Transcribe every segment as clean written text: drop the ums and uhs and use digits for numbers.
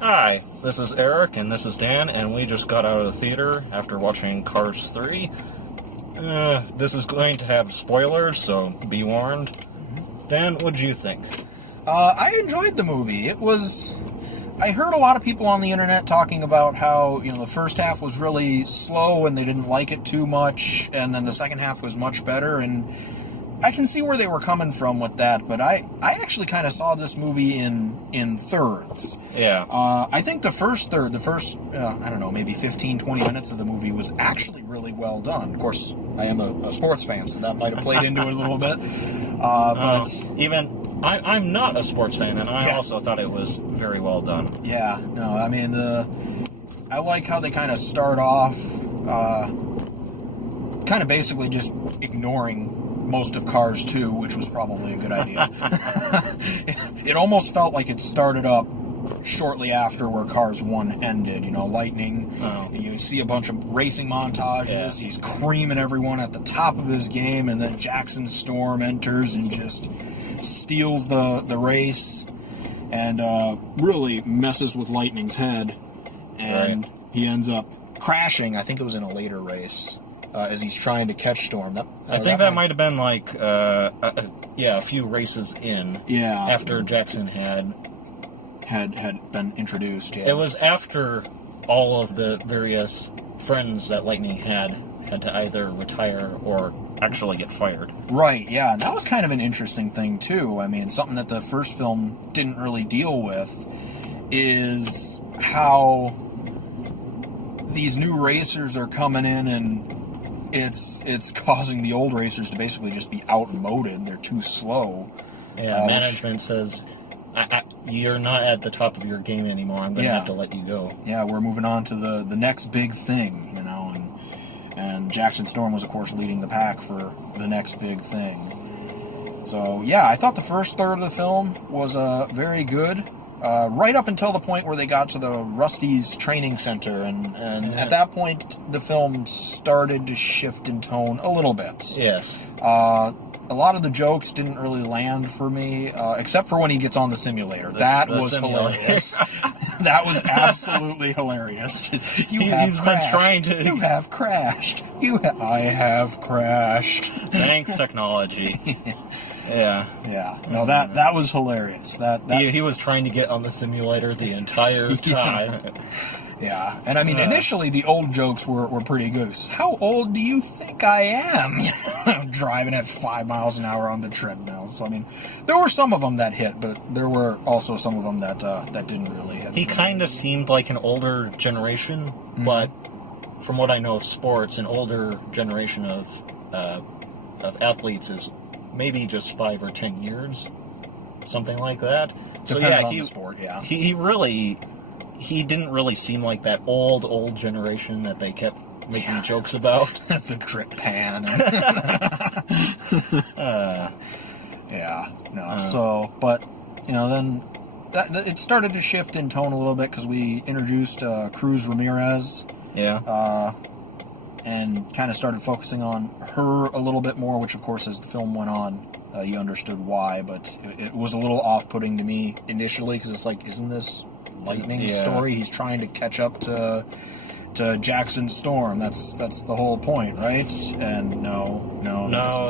Hi, this is Eric, and this is Dan, and we just got out of the theater after watching Cars 3. This is going to have spoilers, so be warned. Dan, what did you think? I enjoyed the movie. I heard a lot of people on the internet talking about how, the first half was really slow and they didn't like it too much, and then the second half was much better, and I can see where they were coming from with that, but I actually kind of saw this movie in thirds. Yeah. I think the first third, maybe 15, 20 minutes of the movie was actually really well done. Of course, I am a sports fan, so that might have played into it a little bit. I'm not a sports fan, and I also thought it was very well done. Yeah, no, I mean, I like how they kind of start off, kind of basically just ignoring most of Cars 2, which was probably a good idea. It almost felt like it started up shortly after where Cars 1 ended. Lightning. Oh. You see a bunch of racing montages. Yeah. He's creaming everyone at the top of his game, and then Jackson Storm enters and just steals the race and really messes with Lightning's head. And he ends up crashing. I think it was in a later race. As he's trying to catch Storm. I think that might have been like, a few races in. Yeah. After Jackson had been introduced, yeah. It was after all of the various friends that Lightning had to either retire or actually get fired. Right, yeah. And that was kind of an interesting thing, too. I mean, something that the first film didn't really deal with is how these new racers are coming in and it's causing the old racers to basically just be outmoded. They're too slow. Yeah, management says, you're not at the top of your game anymore. I'm going to have to let you go. Yeah, we're moving on to the next big thing, and Jackson Storm was, of course, leading the pack for the next big thing. So, yeah, I thought the first third of the film was very good. Right up until the point where they got to the Rusty's training center, and at that point, the film started to shift in tone a little bit. Yes. A lot of the jokes didn't really land for me, except for when he gets on the simulator. That was hilarious. That was absolutely hilarious. You have crashed. I have crashed. Thanks, technology. Yeah. No, that was hilarious. He was trying to get on the simulator the entire time. Yeah. And I mean, initially the old jokes were pretty good. How old do you think I am? Driving at 5 miles an hour on the treadmill. So I mean, there were some of them that hit, but there were also some of them that didn't really hit. He kind of seemed like an older generation, but from what I know of sports, an older generation of athletes is maybe just 5 or 10 years, something like that. Depends on the sport, yeah. He didn't really seem like that old generation that they kept making jokes about. The drip pan. But then it started to shift in tone a little bit because we introduced Cruz Ramirez. Yeah. And kind of started focusing on her a little bit more, which, of course, as the film went on, you understood why, but it was a little off-putting to me initially, because it's like, isn't this Lightning's story? He's trying to catch up to Jackson Storm. That's the whole point, right? And no,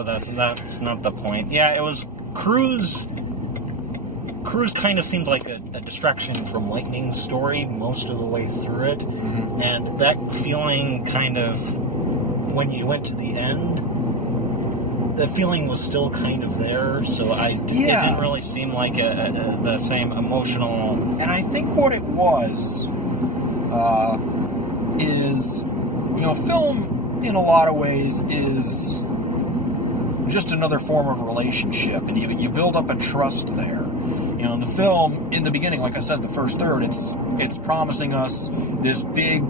that's not the point. Yeah, it was Cruz kind of seemed like a distraction from Lightning's story most of the way through it. Mm-hmm. And that feeling kind of, when you went to the end, the feeling was still kind of there, so it didn't really seem like the same emotional... And I think what it was is, film in a lot of ways is just another form of relationship, and you build up a trust there. In the film, in the beginning, like I said, the first third, it's promising us this big,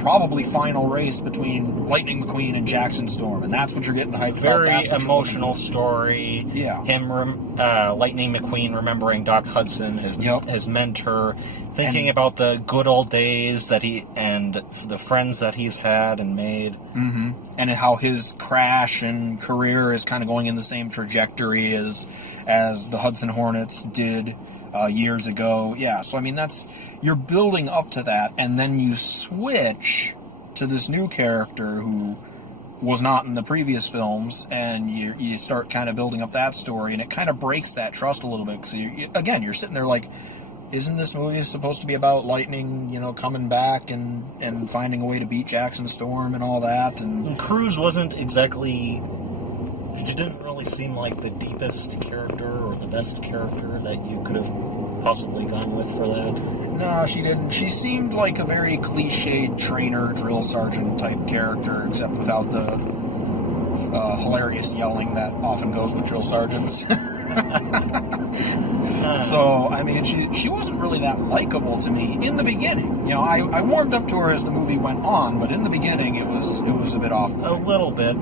probably final race between Lightning McQueen and Jackson Storm, and that's what you're getting hyped about. Very emotional story. Yeah. Him, Lightning McQueen remembering Doc Hudson, his mentor, thinking about the good old days and the friends that he's had and made. Mm-hmm. And how his crash and career is kind of going in the same trajectory as the Hudson Hornets did years ago. Yeah, so I mean, you're building up to that, and then you switch to this new character who was not in the previous films, and you start kind of building up that story, and it kind of breaks that trust a little bit, because you're sitting there like, isn't this movie supposed to be about Lightning, coming back and finding a way to beat Jackson Storm and all that? And Cruz wasn't exactly... She didn't really seem like the deepest character or the best character that you could have possibly gone with for that. No, she didn't. She seemed like a very cliched trainer, drill sergeant type character, except without the hilarious yelling that often goes with drill sergeants. So, I mean, she wasn't really that likable to me in the beginning. I warmed up to her as the movie went on, but in the beginning it was a bit off-putting. A little bit.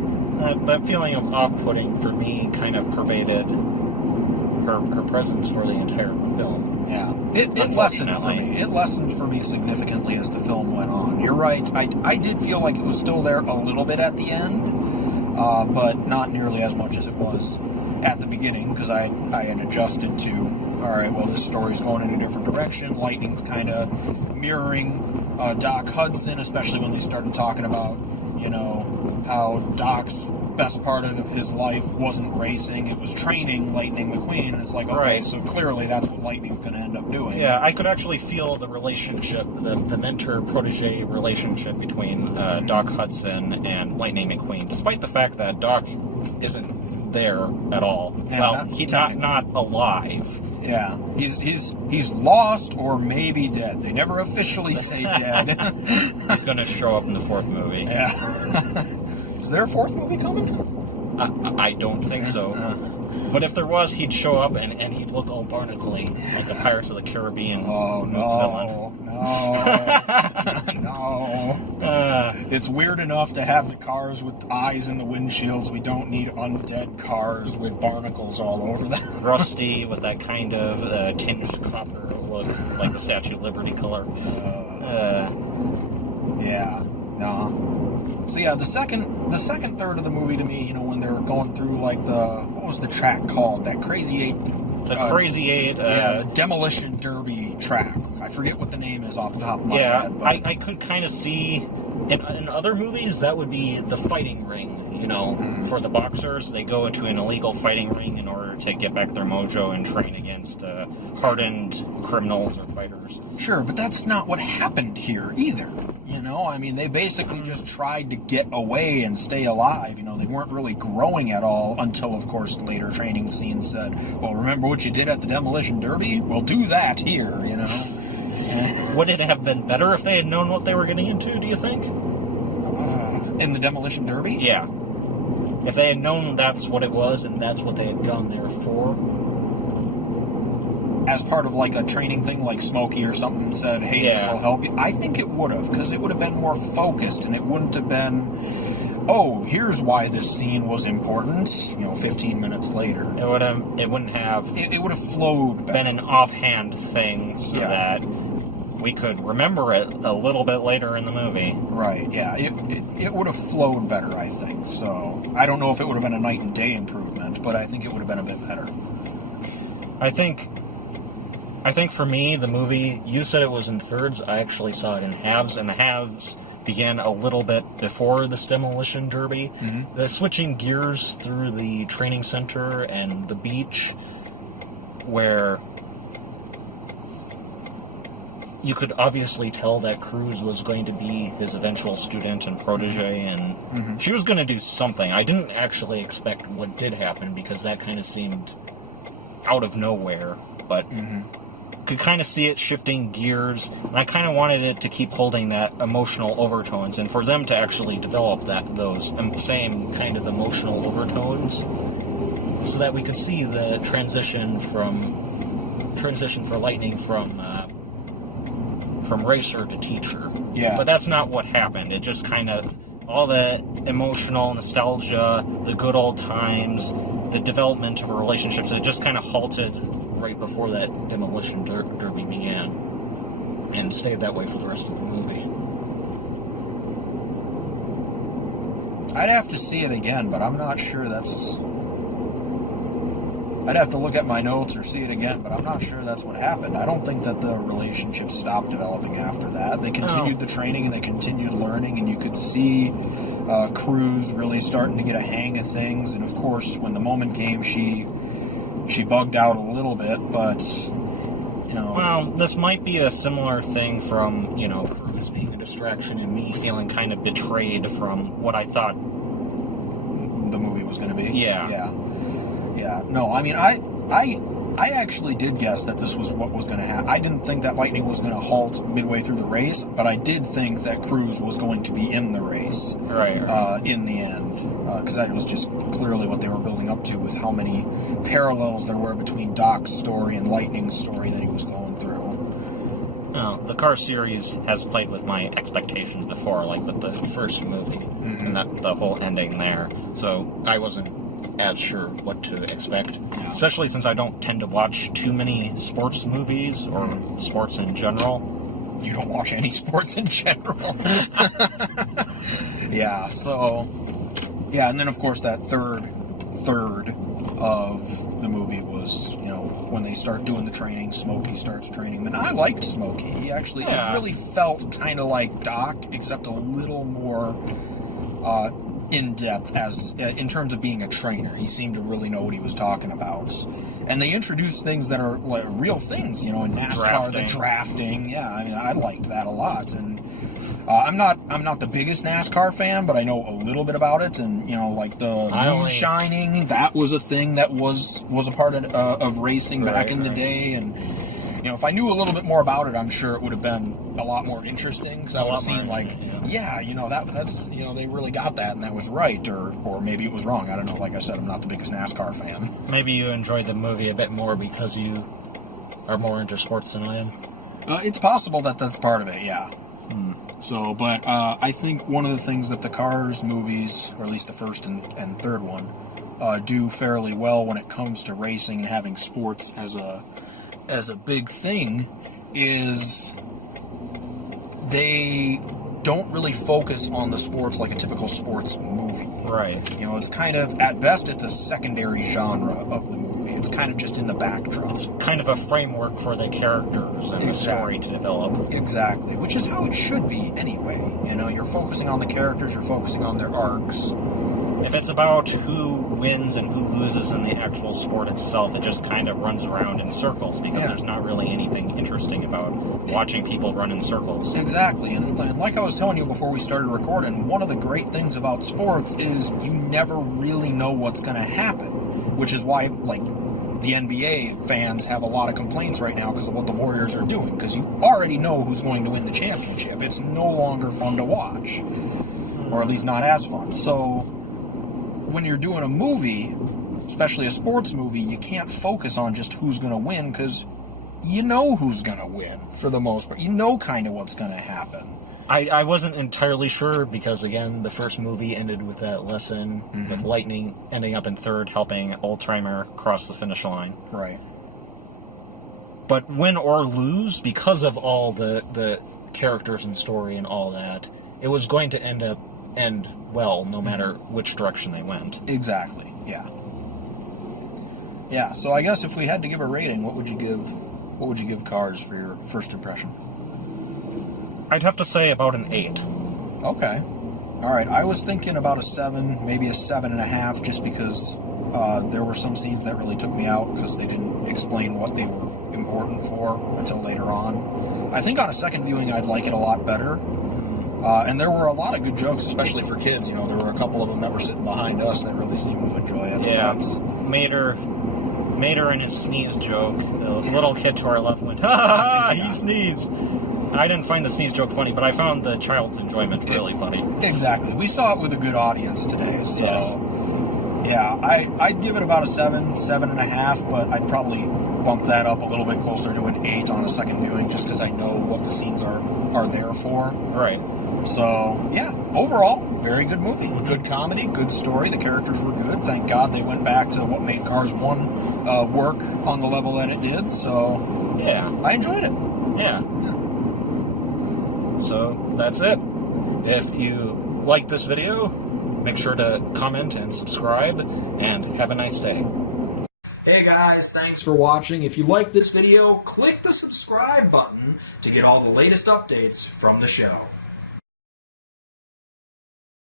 That feeling of off-putting for me kind of pervaded her presence for the entire film. Yeah, it lessened for me. It lessened for me significantly as the film went on. You're right. I did feel like it was still there a little bit at the end, but not nearly as much as it was at the beginning, because I had adjusted to, all right, well, this story's going in a different direction. Lightning's kind of mirroring Doc Hudson, especially when they started talking about, how Doc's best part of his life wasn't racing, it was training Lightning McQueen. And it's like, okay, right. So clearly that's what Lightning's going to end up doing. Yeah, I could actually feel the relationship, the mentor-protege relationship between Doc Hudson and Lightning McQueen, despite the fact that Doc isn't there at all. Yeah, well, he's not alive. Yeah, he's lost or maybe dead. They never officially say dead. He's going to show up in the fourth movie. Yeah. Is there a fourth movie coming? I don't think so. But if there was, he'd show up and he'd look all barnacle-y, like the Pirates of the Caribbean villain. No. It's weird enough to have the cars with eyes in the windshields. We don't need undead cars with barnacles all over them. Rusty with that kind of tinged copper look, like the Statue of Liberty color. Yeah. No. So yeah, the second third of the movie to me, when they were going through like what was the track called? That Crazy 8. The Crazy 8. The Demolition Derby track. I forget what the name is off the top of my head. But I could kind of see in other movies that would be the fighting ring. For the boxers, they go into an illegal fighting ring in order to get back their mojo and train against hardened criminals or fighters. Sure, but that's not what happened here either. I mean, they basically just tried to get away and stay alive. They weren't really growing at all until, of course, later training scenes said, well, remember what you did at the Demolition Derby? We'll do that here, Would it have been better if they had known what they were getting into, do you think? In the Demolition Derby? Yeah. If they had known that's what it was and that's what they had gone there for. As part of like a training thing, like Smokey or something said, hey, this will help you. I think it would have, because it would have been more focused, and it wouldn't have been, oh, here's why this scene was important, 15 minutes later. It wouldn't have... It would have flowed better. Been an offhand thing so that we could remember it a little bit later in the movie. Right, yeah. It would have flowed better, I think. So, I don't know if it would have been a night and day improvement, but I think it would have been a bit better. I think for me, the movie, you said it was in thirds. I actually saw it in halves, and the halves began a little bit before this Demolition Derby. Mm-hmm. The switching gears through the training center and the beach, where you could obviously tell that Cruz was going to be his eventual student and protege, and she was going to do something. I didn't actually expect what did happen, because that kind of seemed out of nowhere, but... could kind of see it shifting gears, and I kind of wanted it to keep holding that emotional overtones, and for them to actually develop those same kind of emotional overtones, so that we could see the transition for Lightning from racer to teacher. Yeah. But that's not what happened. It just kind of, all the emotional nostalgia, the good old times, the development of relationships, it just kind of halted right before that Demolition Derby began, and stayed that way for the rest of the movie. I'd have to see it again, but I'm not sure that's... I'd have to look at my notes or see it again, but I'm not sure that's what happened. I don't think that the relationship stopped developing after that. They continued the training and they continued learning, and you could see Cruz really starting to get a hang of things. And of course, when the moment came, she bugged out a little bit, but you know. Well, this might be a similar thing from, you know, Cruz being a distraction and me feeling kind of betrayed from what I thought the movie was going to be. Yeah. No, I mean, I actually did guess that this was what was going to happen. I didn't think that Lightning was going to halt midway through the race, but I did think that Cruz was going to be in the race. Right. In the end, because that was just clearly what they were building up to with how many parallels there were between Doc's story and Lightning's story that he was going through. No, the Car series has played with my expectations before, like with the first movie and the whole ending there. So I wasn't as sure what to expect, especially since I don't tend to watch too many sports movies or sports in general. You don't watch any sports in general? Yeah, so... Yeah, and then of course that third of the movie was, you know, when they start doing the training, Smokey starts training. And I liked Smokey. He actually really felt kind of like Doc, except a little more in depth as in terms of being a trainer. He seemed to really know what he was talking about. And they introduced things that are like real things, you know, in NASCAR, the drafting. Yeah, I mean, I liked that a lot. And I'm not the biggest NASCAR fan, but I know a little bit about it. And you know, like the moonshining, that was a thing that was a part of racing back in the day. And you know, if I knew a little bit more about it, I'm sure it would have been a lot more interesting, because I would have seen like, you know, that's, you know, they really got that and that was right, or maybe it was wrong. I don't know. Like I said, I'm not the biggest NASCAR fan. Maybe you enjoyed the movie a bit more because you are more into sports than I am. It's possible that that's part of it, yeah. So, but I think one of the things that the Cars movies, or at least the first and third one, do fairly well when it comes to racing and having sports as a big thing is they don't really focus on the sports like a typical sports movie. Right. You know, it's kind of, at best, it's a secondary genre of the movie. It's kind of just in the backdrop. It's kind of a framework for the characters and the story to develop. Exactly, which is how it should be anyway. You know, you're focusing on the characters, you're focusing on their arcs. If it's about who wins and who loses in the actual sport itself, it just kind of runs around in circles, because there's not really anything interesting about watching people run in circles. Exactly, and like I was telling you before we started recording, one of the great things about sports is you never really know what's going to happen, which is why, like, the NBA fans have a lot of complaints right now because of what the Warriors are doing, because you already know who's going to win the championship. It's no longer fun to watch, or at least not as fun. So when you're doing a movie, especially a sports movie, you can't focus on just who's going to win, because you know who's going to win for the most part. You know kind of what's going to happen. I wasn't entirely sure, because, again, the first movie ended with that lesson, with Lightning ending up in third, helping Old-Timer cross the finish line. Right. But win or lose, because of all the characters and story and all that, it was going to end well, no matter which direction they went. Exactly, yeah. Yeah, so I guess if we had to give a rating, what would you give Cars for your first impression? I'd have to say about an 8. Okay. Alright, I was thinking about a 7, maybe a 7.5, just because there were some scenes that really took me out because they didn't explain what they were important for until later on. I think on a second viewing I'd like it a lot better. And there were a lot of good jokes, especially for kids. You know, there were a couple of them that were sitting behind us that really seemed to enjoy it. Yeah, Mater and his sneeze joke. The little kid to our left went, ha ha ha, he sneezed. I didn't find the sneeze joke funny, but I found the child's enjoyment really funny. Exactly. We saw it with a good audience today, so... Yes. Yeah, I'd give it about a 7.5, but I'd probably bump that up a little bit closer to an 8 on a second viewing, just because I know what the scenes are there for. Right. So, yeah, overall, very good movie. Good comedy, good story. The characters were good. Thank God they went back to what made Cars 1 work on the level that it did. So, yeah, I enjoyed it. Yeah. So, that's it. If you like this video, make sure to comment and subscribe, and have a nice day. Hey guys, thanks for watching. If you like this video, click the subscribe button to get all the latest updates from the show.